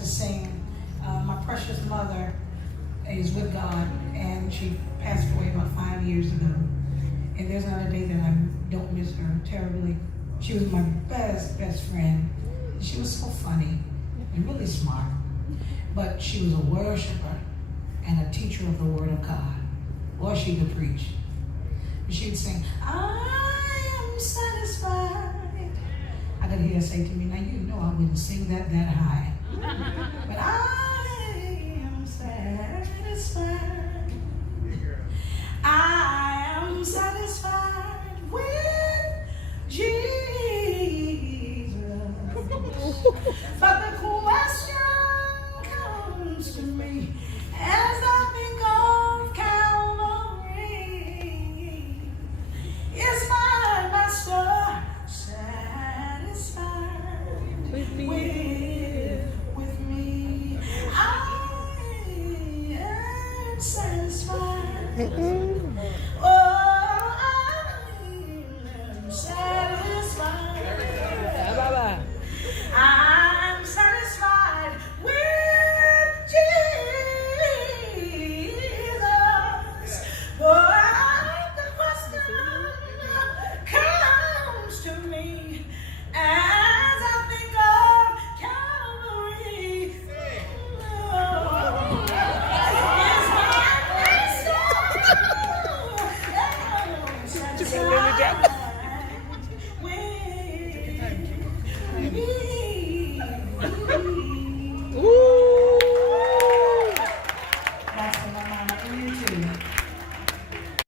to sing. My precious mother is with God, and she passed away about 5 years ago. And there's not a day that I don't miss her terribly. She was my best friend. She was so funny and really smart. But she was a worshiper and a teacher of the Word of God. Or she could preach. And she would sing, I am satisfied. I could hear her say to me, now you know I wouldn't sing that high. But I am satisfied. I am satisfied with Jesus. But the question comes to me as I think of Calvary. Is my master satisfied with me? I am satisfied. Oh, I am satisfied. I'm satisfied with Jesus. But the question comes to me as I think of Calvary. Is my master satisfied?